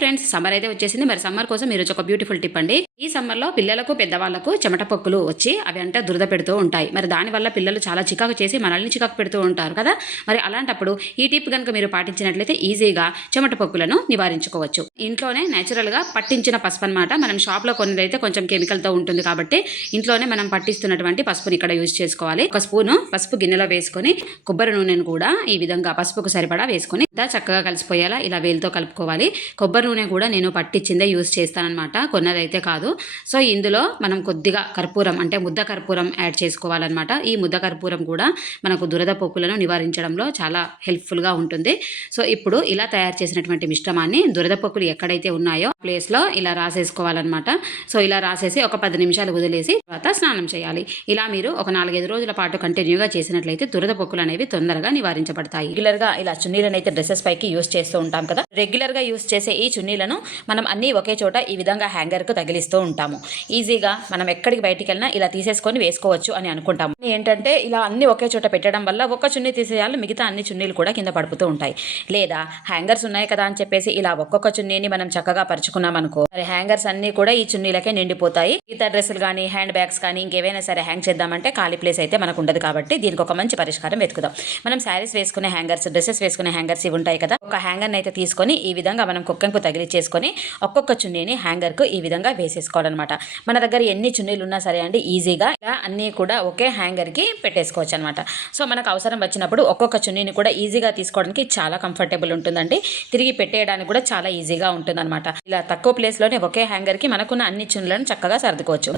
Friends summer అయితే వచ్చేసింది. మరి సమ్మర్ కోసం మీరు ఒక బ్యూటిఫుల్ టిప్ అండి. ఈ సమ్మర్లో పిల్లలకు పెద్దవాళ్ళకు చెమట పొక్కులు వచ్చి అవి అంటే దురద పెడుతూ ఉంటాయి. మరి దానివల్ల పిల్లలు చాలా చికాకు చేసి మనల్ని చికాకు పెడుతూ ఉంటారు కదా? మరి అలాంటప్పుడు ఈ టిప్ కనుక మీరు పాటించినట్లయితే ఈజీగా చెమట పొక్కులను నివారించుకోవచ్చు. ఇంట్లోనే న్యాచురల్గా పట్టించిన పసుపు అనమాట మనం షాప్లో కొన్నదైతే కొంచెం కెమికల్తో ఉంటుంది కాబట్టి ఇంట్లోనే మనం పట్టిస్తున్నటువంటి పసుపుని ఇక్కడ యూజ్ చేసుకోవాలి. ఒక స్పూను పసుపు గిన్నెలో వేసుకొని కొబ్బరి నూనెను కూడా ఈ విధంగా పసుపుకు సరిపడా వేసుకొని ఇంత చక్కగా కలిసిపోయేలా ఇలా వేలుతో కలుపుకోవాలి. కొబ్బరి నూనె కూడా నేను పట్టించిందే యూజ్ చేస్తానన్నమాట. కొన్నదైతే కాదు. సో ఇందులో మనం కొద్దిగా కర్పూరం అంటే ముద్ద కర్పూరం యాడ్ చేసుకోవాలన్నమాట. ఈ ముద్ద కర్పూరం కూడా మనకు దురద పొక్కులను నివారించడంలో చాలా హెల్ప్ఫుల్గా ఉంటుంది. సో ఇప్పుడు ఇలా తయారు చేసినటువంటి మిశ్రమాన్ని దురద పొక్కులు ఎక్కడైతే ఉన్నాయో ప్లేస్లో ఇలా రాసేసుకోవాలన్నమాట. సో ఇలా రాసేసి ఒక పది నిమిషాలు వదిలేసి తర్వాత స్నానం చేయాలి. ఇలా మీరు ఒక నాలుగైదు రోజుల పాటు కంటిన్యూగా చేసినట్లయితే దురద పొక్కులు అనేవి తొందరగా నివారించబడతాయి. రెగ్యులర్గా ఇలా చున్నీలను అయితే డ్రెస్సెస్ పైకి యూస్ చేస్తూ ఉంటాం కదా. రెగ్యులర్గా యూస్ చేసే ఈ చున్నీలను మనం అన్నీ ఒకే చోట ఈ విధంగా హ్యాంగర్కు తగిలిస్తూ ఉంటాము. ఈజీగా మనం ఎక్కడికి బయటికి వెళ్ళినా ఇలా తీసేసుకొని వేసుకోవచ్చు అని అనుకుంటాము. ఏంటంటే ఇలా అన్ని ఒకే చోట పెట్టడం వల్ల ఒక చున్నీ తీసేయాలి మిగతా అన్ని చున్నీలు కూడా కింద పడిపోతూ ఉంటాయి. లేదా హ్యాంగర్స్ ఉన్నాయి కదా అని చెప్పేసి ఇలా ఒక్కొక్క చున్నీని మనం చక్కగా పరుచుకున్నాం అనుకో మరి హ్యాంగర్స్ అన్ని కూడా ఈ చున్నీలకే నిండిపోతాయి. మిగతా డ్రెస్సులు కానీ హ్యాండ్ బ్యాగ్స్ కానీ ఇంకేవైనా సరే హ్యాంగ్ చేద్దామంటే ఖాళీ ప్లేస్ అయితే మనకు ఉండదు కాబట్టి దీనికి ఒక మంచి పరిష్కారం వెతుకుదాం. మనం శారీస్ వేసుకునే హ్యాంగర్స్ డ్రెస్సెస్ వేసుకునే హ్యాంగర్స్ ఇవి ఉంటాయి కదా ఒక హ్యాంగర్ని అయితే తీసుకొని ఈ విధంగా మనం కుక్కంకు తగిలిచ్చేసుకొని ఒక్కొక్క చున్నీని హ్యాంగర్కు ఈ విధంగా వేసేసుకోవాలన్నమాట. మన దగ్గర ఎన్ని చున్నీలు ఉన్నా సరే అండి ఈజీగా ఇలా అన్నీ కూడా ఒకే హ్యాంగర్కి పెట్టేసుకోవచ్చు అనమాట సో మనకు అవసరం వచ్చినప్పుడు ఒక్కొక్క చున్నీని కూడా ఈజీగా తీసుకోవడానికి చాలా కంఫర్టబుల్ ఉంటుందండి. తిరిగి పెట్టేయడానికి కూడా చాలా ఈజీగా ఉంటుందన్నమాట. ఇలా తక్కువ ప్లేస్లోనే ఒకే హ్యాంగర్కి మనకున్న అన్ని చున్నీలను చక్కగా సర్దుకోవచ్చు.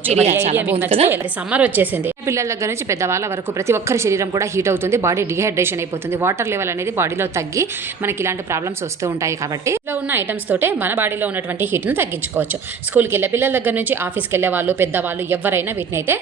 సమ్మర్ వచ్చేసింది. పిల్లల దగ్గర నుంచి పెద్దవాళ్ళ వరకు ప్రతి ఒక్కరి శరీరం కూడా హీట్ అవుతుంది బాడీ డిహైడ్రేషన్ అయిపోతుంది. వాటర్ లెవెల్ అనేది బాడీలో తగ్గి మనకి ఇలాంటి ప్రాబ్లమ్స్ వస్తూ ఉంటాయి కాబట్టి ఇలా ఉన్న ఐటమ్స్ తోటే మన బాడీలో ఉన్నటువంటి హీట్ను తగ్గించుకోవచ్చు. స్కూల్కి వెళ్ళే పిల్లల దగ్గర నుంచి ఆఫీస్కి వెళ్ళే వాళ్ళు పెద్దవాళ్ళు ఎవరైనా వీటిని అయితే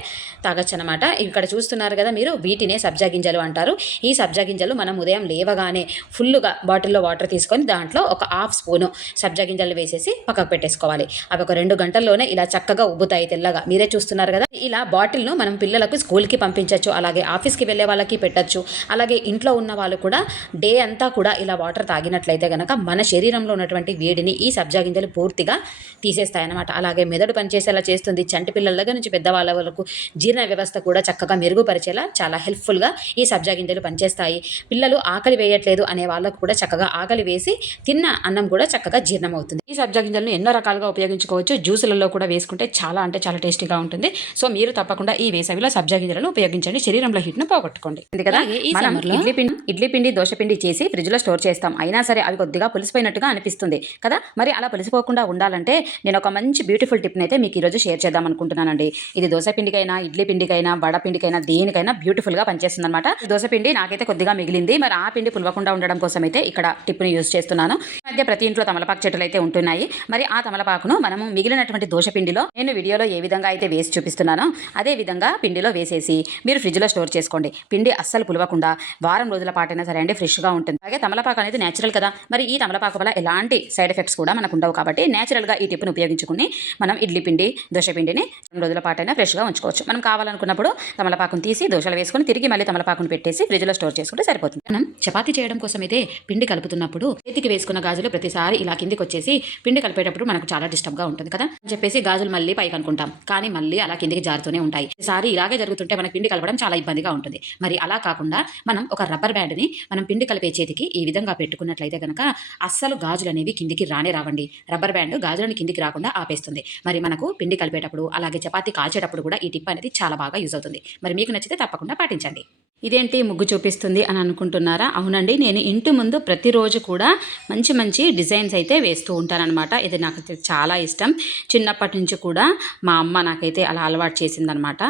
తాగొచ్చు అనమాట ఇక్కడ చూస్తున్నారు కదా మీరు వీటినే సబ్జా గింజలు అంటారు. ఈ సబ్జా గింజలు మనం ఉదయం లేవగానే ఫుల్గా బాటిల్లో వాటర్ తీసుకొని దాంట్లో ఒక హాఫ్ స్పూను సబ్జా గింజలు వేసేసి పక్కకు పెట్టేసుకోవాలి. అవి ఒక రెండు గంటల్లోనే ఇలా చక్కగా ఉబ్బుతాయి తెల్లగా. మీరే చూస్తున్నారు కదా ఇలా బాటిల్ను మనం పిల్లలకు స్కూల్కి పంపించవచ్చు అలాగే ఆఫీస్కి వెళ్ళే వాళ్ళకి పెట్టచ్చు. అలాగే ఇంట్లో ఉన్న వాళ్ళు కూడా డే అంతా కూడా ఇలా వాటర్ తాగినట్లయితే గనక మన శరీరంలో ఉన్నటువంటి వేడిని ఈ సబ్జా గింజలు పూర్తిగా తీసేస్తాయన్నమాట. అలాగే మెదడు పనిచేసేలా చేస్తుంది. చంటి పిల్లల దగ్గర నుంచి పెద్దవాళ్ళ వరకు జీర్ణ వ్యవస్థ కూడా చక్కగా మెరుగుపరిచేలా చాలా హెల్ప్ఫుల్గా ఈ సబ్జా గింజలు పనిచేస్తాయి. పిల్లలు ఆకలి వేయట్లేదు అనే వాళ్ళకు కూడా చక్కగా ఆకలి వేసి తిన్న అన్నం కూడా చక్కగా జీర్ణం అవుతుంది ఈ సబ్జా గింజలను ఎన్నో రకాలుగా ఉపయోగించుకోవచ్చు. జ్యూసులలో కూడా వేసుకుంటే చాలా అంటే చాలా టేస్టీగా ఉంటుంది. సో మీరు తప్పకుండా ఈ వేసవిలో సబ్జా గింజలను ఉపయోగించండి. శరీరంలో హీట్ను పోగొట్టుకోండి. ఇది కదా? మనం లో ఇడ్లీ పిండి ఇడ్లీ పిండి దోశ పిండి చేసి ఫ్రిడ్జ్లో స్టోర్ చేస్తాం. అయినా సరే అవి కొద్దిగా పులిసిపోయినట్టుగా అనిపిస్తుంది. కదా? మరి అలా పులిసిపోకుండా ఉండాలంటే నేను ఒక మంచి బ్యూటిఫుల్ టిప్ని అయితే మీకు ఈరోజు షేర్ చేద్దాం అనుకుంటున్నానండి. ఇది దోశ పిండికైనా ఇడ్లీ పిండికైనా వడ పిండికైనా దేనికైనా బ్యూటిఫుల్గా పనిచేస్తుంది అనమాట దోశ పిండి నాకైతే కొద్దిగా మిగిలింది. మరి ఆ పిండి పులవకుండా ఉండడం కోసం అయితే ఇక్కడ టిప్ని యూజ్ చేస్తున్నాను. మధ్య ప్రతి ఇంట్లో తమలపాకు చెట్లు అయితే ఉంటున్నాయి. మరి ఆ తమలపాకును మనము మిగిలినటువంటి దోశ పిండిలో నేను వీడియోలో ఏ విధంగా అయితే వేసి చూపిస్తున్నానో అదే విధంగా పిండిలో వేసేసి మీరు ఫ్రిడ్జ్లో స్టోర్ చేసుకోండి. పిండి అస్సలు పులవకుండా వారం రోజుల పాటైనా సరే అండి ఫ్రెష్గా ఉంటుంది. అలాగే తమలపాకు అనేది నేచురల్ కదా. మరి ఈ తమలపాకు వల్ల ఎలాంటి సైడ్ ఎఫెక్ట్స్ కూడా మనకు ఉండవు కాబట్టి నేచురల్గా ఈ టిప్ను ఉపయోగించుకుని మనం ఇడ్లీ పిండి దోశ పిండిని రెండు రోజుల పాటైనా ఫ్రెష్గా ఉంచుకోవచ్చు. మనం కావాలనుకున్నప్పుడు తమలపాకును తీసి దోశలు వేసుకొని తిరిగి మళ్ళీ తమలపాకును పెట్టేసి ఫ్రిడ్జ్లో స్టోర్ చేసుకుంటే సరిపోతుంది. మనం చపాతీ చేయడం కోసం అయితే పిండి కలుపుతున్నప్పుడు చేతికి వేసుకున్న గాజులు ప్రతిసారి ఇలా కిందికి వచ్చేసి పిండి కలిపేటప్పుడు మనకు చాలా డిస్టర్బ్గా ఉంటుంది కదా అని చెప్పేసి గాజులు మళ్ళీ పైకి అనుకుంటాం. కానీ మళ్ళీ అలా కిందికి జారుతూనే ఉంటాయి. ఈసారి ఇలాగే జరుగుతుంటే మనకి పిండి కలపడం చాలా ఇబ్బందిగా ఉంటుంది. మరి అలా కాకుండా మనం ఒక రబ్బర్ బ్యాండ్ని మనం పిండి కలిపే చేతికి ఈ విధంగా పెట్టుకున్నట్లయితే కనుక అస్సలు గాజులు అనేవి కిందికి రానే రావండి. రబ్బర్ బ్యాండ్ గాజులను కిందికి రాకుండా ఆపేస్తుంది. మరి మనకు పిండి కలిపేటప్పుడు అలాగే చపాతీ కాల్చేటప్పుడు కూడా ఈ టిప్ అనేది చాలా బాగా యూజ్ అవుతుంది. మరి మీకు నచ్చితే తప్పకుండా పాటించండి. ఇదేంటి ముగ్గు చూపిస్తుంది అని అనుకుంటున్నారా? అవునండి నేను ఇంటి ముందు ప్రతిరోజు కూడా మంచి మంచి డిజైన్స్ అయితే వేస్తూ ఉంటానన్నమాట. ఇది నాకు చాలా ఇష్టం. చిన్నప్పటి నుంచి కూడా మా అమ్మ నాకైతే అలా అలవాటు చేసిందనమాట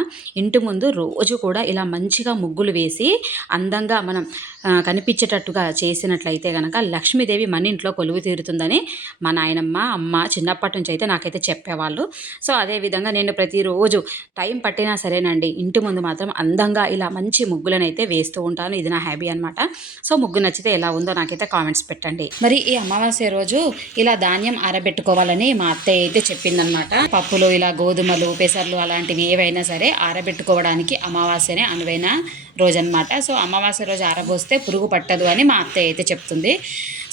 ఇంటి ముందు రోజు కూడా ఇలా మంచిగా ముగ్గులు వేసి అందంగా మనం కనిపించేటట్టుగా చేసినట్లయితే కనుక లక్ష్మీదేవి మన ఇంట్లో కొలువు తీరుతుందని మా నాయనమ్మ అమ్మ చిన్నప్పటి నుంచి అయితే నాకైతే చెప్పేవాళ్ళు. సో అదే విధంగా నేను ప్రతిరోజు టైం పట్టినా సరేనండి ఇంటి ముందు మాత్రం అందంగా ఇలా మంచి ముగ్గులు ముగ్గులను అయితే వేస్తూ ఉంటాను. ఇది నా హ్యాబీ అనమాట సో ముగ్గు నచ్చితే ఎలా ఉందో నాకైతే కామెంట్స్ పెట్టండి. మరి ఈ అమావాస్య రోజు ఇలా ధాన్యం ఆరబెట్టుకోవాలని మా అత్తయ్య అయితే చెప్పిందనమాట పప్పులు ఇలా గోధుమలు పెసర్లు అలాంటివి ఏవైనా సరే ఆరబెట్టుకోవడానికి అమావాస్యనే అనువైన రోజు అనమాట సో అమావాస్య రోజు ఆరబోస్తే పురుగు పట్టదు అని మా అత్తయ్య అయితే చెప్తుంది.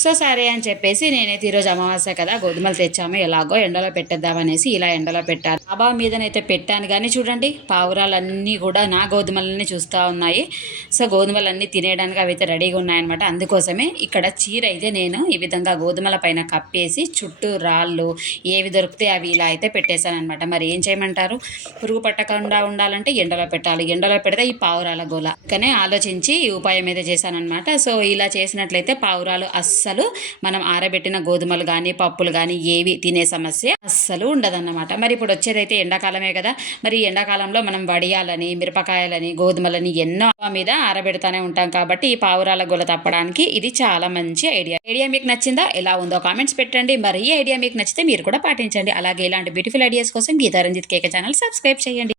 సో సరే అని చెప్పేసి నేనైతే ఈరోజు అమావాస్య కదా గోధుమలు తెచ్చాము ఎలాగో ఎండలో పెట్టేద్దామనేసి ఇలా ఎండలో పెట్టాను. డాబా మీదనైతే పెట్టాను కానీ చూడండి పావురాలన్నీ కూడా నా గోధుమలన్నీ చూస్తూ ఉన్నాయి. సో గోధుమలన్నీ తినేయడానికి అవి అయితే రెడీగా ఉన్నాయన్నమాట. అందుకోసమే ఇక్కడ చీర అయితే నేను ఈ విధంగా గోధుమల పైన కప్పేసి చుట్టూ రాళ్ళు ఏవి దొరికితే అవి ఇలా అయితే పెట్టేశాను అనమాట మరి ఏం చేయమంటారు? పురుగు పట్టకుండా ఉండాలంటే ఎండలో పెట్టాలి. ఎండలో పెడితే ఈ పావురాల గోల. కానీ ఆలోచించి ఈ ఉపాయం అయితే చేశానన్నమాట. సో ఇలా చేసినట్లయితే పావురాలు అస్సలు మనం ఆరబెట్టిన గోధుమలు కానీ పప్పులు కానీ ఏవి తినే సమస్య అస్సలు ఉండదన్నమాట. మరి ఇప్పుడు వచ్చేదైతే ఎండాకాలమే కదా మరి ఎండాకాలంలో మనం వడియాలని మిరపకాయలని గోధుమలని ఎన్నో మీద ఆరబెడతానే ఉంటాం కాబట్టి ఈ పావురాల గొల తప్పడానికి ఇది చాలా మంచి ఐడియా. ఐడియా మీకు నచ్చిందా? ఎలా ఉందో కామెంట్స్ పెట్టండి. మరి ఈ ఐడియా మీకు నచ్చితే మీరు కూడా పాటించండి. అలాగే ఇలాంటి బ్యూటిఫుల్ ఐడియాస్ కోసం గీతారంజిత్ కేక ఛానల్ సబ్స్క్రైబ్ చేయండి.